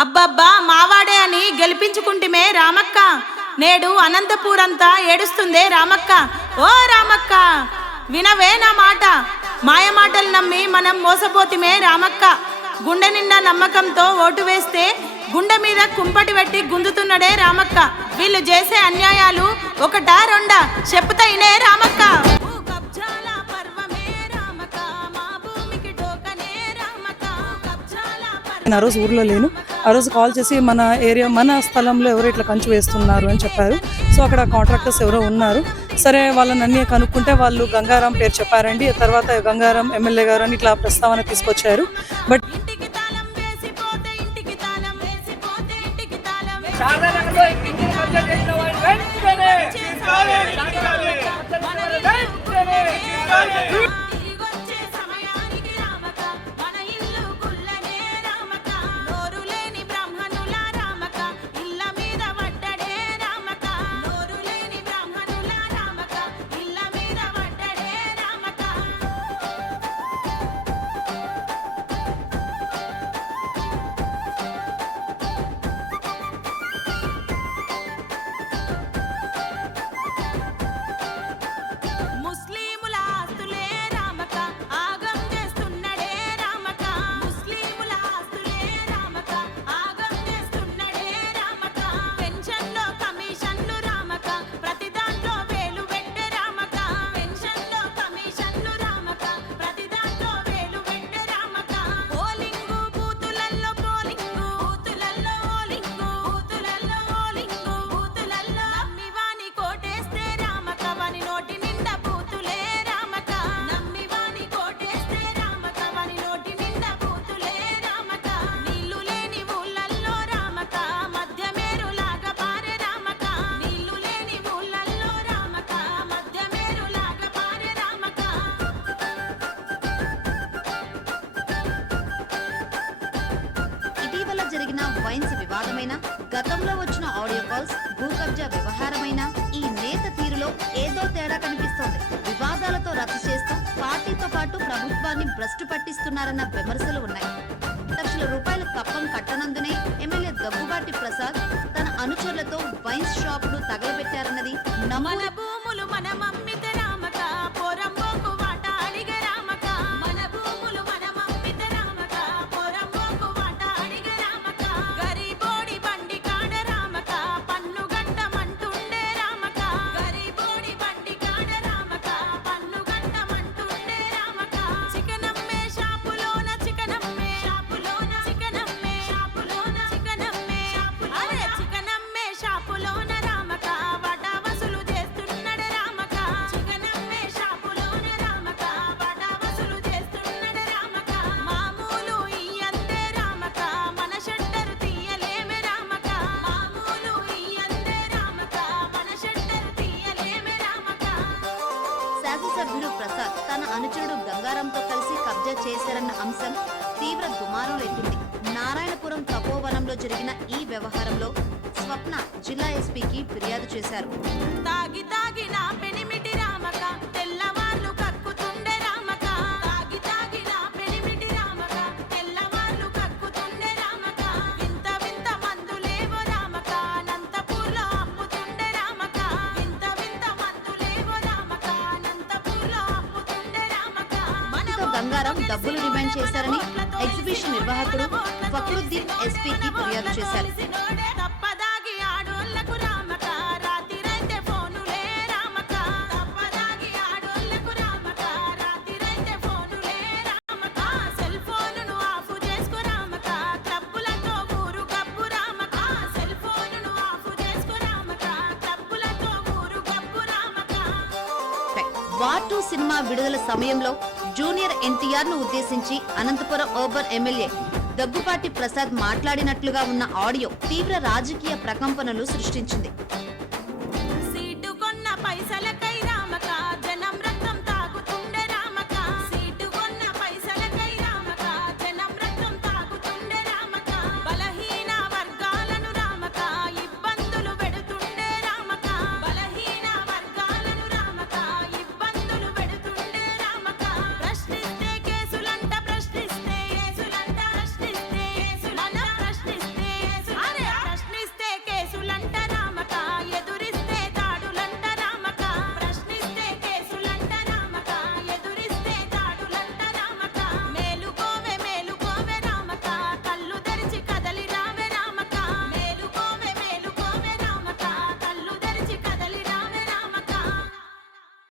అబ్బబ్బా మావాడే అని గెలిపించుకుంటిమే రామక్క. నేడు అనంతపూరంతా ఏడుస్తుందే రామక్క. ఓ రామక్క వినవే నా మాట. మాయ మాటలు నమ్మి మనం మోసపోతిమే రామక్క. గుండె నిండా నమ్మకంతో ఓటు వేస్తే గుండె మీద కుంపటి పెట్టి గుందుతున్నడే రామక్క. వీళ్ళు చేసే అన్యాయాలు ఒకటా రెండా చెప్పుతా ఇనే రామక్క. నేను ఆ రోజు ఊర్లో లేను. ఆ రోజు కాల్ చేసి మన ఏరియా మన స్థలంలో ఎవరు ఇట్లా కంచు వేస్తున్నారు అని చెప్పారు. సో అక్కడ కాంట్రాక్టర్స్ ఎవరో ఉన్నారు. సరే వాళ్ళని అన్నీ కనుక్కుంటే వాళ్ళు గంగారాం పేరు చెప్పారండి. తర్వాత గంగారాం ఎమ్మెల్యే గారు అని ఇట్లా ప్రస్తావన తీసుకొచ్చారు. బట్ జరిగిన వైన్స్ వివాదమైన, గతంలో వచ్చిన ఆడియో కాల్స్, భూ కబ్జా వ్యవహారమైన ఈ నేత తీరులో ఏదో తేడా కనిపిస్తోంది. వివాదాలతో రద్దు చేస్తూ పార్టీతో పాటు ప్రభుత్వాన్ని భ్రష్టు పట్టిస్తున్నారన్న విమర్శలు ఉన్నాయి. లక్షల రూపాయల కప్పం కట్టనందునే ఎమ్మెల్యే దగ్గుబాటి ప్రసాద్ తన అనుచరులతో వైన్స్ షాపులు తగలబెట్టారన్నది నమల భూములు మనమమ్మితే రామక పోరంబోకు వాట అడిగే రామక. మన భూములు మనమమ్మితే రామక పోరంబోకు వాట అడిగే రామక. గరీబోడి బండి కాడ రామక పన్ను గట్టమంటుండే రామక. గరీబోడి బండి కాడ రామక పన్ను గట్టమంటుండే రామక. చికనమ్మే షాపులోన చికనమ్మే షాపులోన చికనమ్మే షాపులోన చికనమ్మే అరే చికనమ్మే షాపులోన రామక వాట వసూలు చేస్తున్నాడే రామక. చికనమ్మే షాపులోన రామక వాట వసూలు చేస్తున్నాడే రామక. మామూలు ఇయ్యందే రామక మన షట్టరు తీయలేమే రామక. మామూలు ఇయ్యందే రామక మన షట్టరు తీయలేమే రామక. శాసనసభ్యుడు ప్రసాద్ తన అనుచరుడు గంగారంతో కలిసి కబ్జా చేశారన్న అంశం తీవ్ర దుమారం రేపింది. నారాయణపురం తపోవనంలో జరిగిన ఈ వ్యవహారంలో స్వప్న జిల్లా ఎస్పీకి ఫిర్యాదు చేశారు. తాగి తాగి నా పెనిమిటి రామక తెల్లవార్లు కక్కుతుండే రామక. తాగి తాగి నా పెనిమిటి రామక తెల్లవార్లు కక్కుతుండే రామక. వింత వింత మందులేవో రామక అనంతపూర్లో అమ్ముతుండే రామక. వింత వింత మందులేవో రామక అనంతపూర్లో అమ్ముతుండే రామక. మనతో గంగారం డబ్బులు డిమాండ్ చేశారని ఎగ్జిబిషన్ నిర్వాహకుడు ఫక్రుద్దీన్ ఎస్పీకి ఫిర్యాదు చేశారు. తప్పదాగి ఆడోళ్లకు రామక రాత్రిరైతే ఫోనులే రామక. తప్పదాగి ఆడోళ్లకు రామక రాత్రిరైతే ఫోనులే రామక. సెల్ ఫోనును ఆఫ్ చేసుకో రామక క్లబ్బులతో ఊరు గబ్బు రామక. సెల్ ఫోనును ఆఫ్ చేసుకో రామక క్లబ్బులతో ఊరు గబ్బు రామక. వార్ 2 సినిమా విడుదల సమయంలో జూనియర్ ఎన్టీఆర్ ను ఉద్దేశించి అనంతపురం అర్బన్ ఎమ్మెల్యే దగ్గుబాటి ప్రసాద్ మాట్లాడినట్లుగా ఉన్న ఆడియో తీవ్ర రాజకీయ ప్రకంపనలు సృష్టించింది.